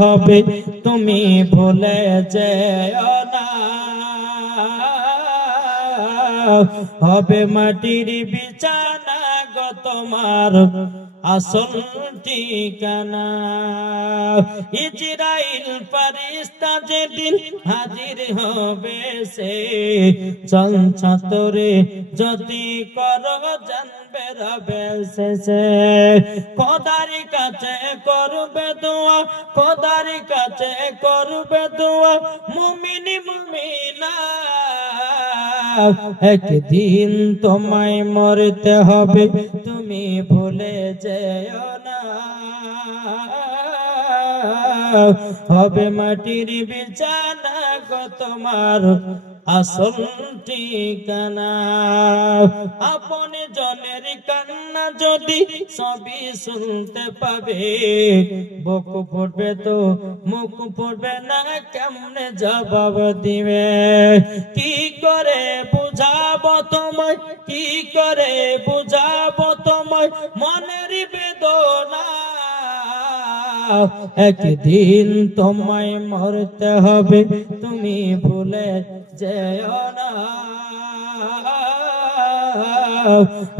হবে তুমি ভুলে যেও না, হবে মাটির বিছানা গো তোমার আসল ঠিকানা। ইজরাইল ফেরেশতা যেদিন হাজির হবে সে চঞ্চতরে যদি করো জানবে রবে শেষে। খোদার কাছে করবে দোয়া, খোদার কাছে করবে দোয়া মুমিন মুমিনা, একদিন তোমায় মরতে হবে তুমি ভুলে যেও না, হবে মাটির বিছানা গো তোমার আসল ঠিকানা। আপন জনের কান্না যদি সবই শুনতে পাবে, বুক ফুটবে তো মুখ ফুটবে না, কেমনে জবাব দিবে? কি করে বুঝাবো তোমায়, কি করে বুঝাবো তোমায় মনের বেদনা, একদিন তোমায় মরতে হবে তুমি ভুলে যেও না,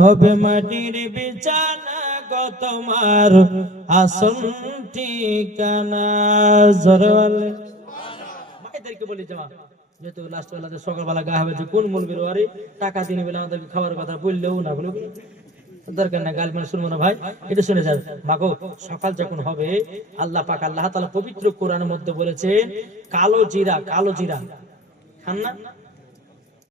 হবে মাটির বিছানা গো তোমার আসল ঠিকানা। জোরে বলে মায়েদেরকে বলি জমা, যেহেতু লাস্ট বেলাতে সকালবেলা গা হবে যে কোন মন বেরো আরে টাকা দিনে বেলা আমাদেরকে খাওয়ার কথা বললেও না, বলে দরকার না, গাল মানে শুনবো না ভাই, এটা শুনে যান। মাগো সকাল যখন হবে আল্লাহ পাক আল্লাহ তাআলা পবিত্র কোরআনের মধ্যে বলেছেন কালো জিরা, কালো জিরা খান না,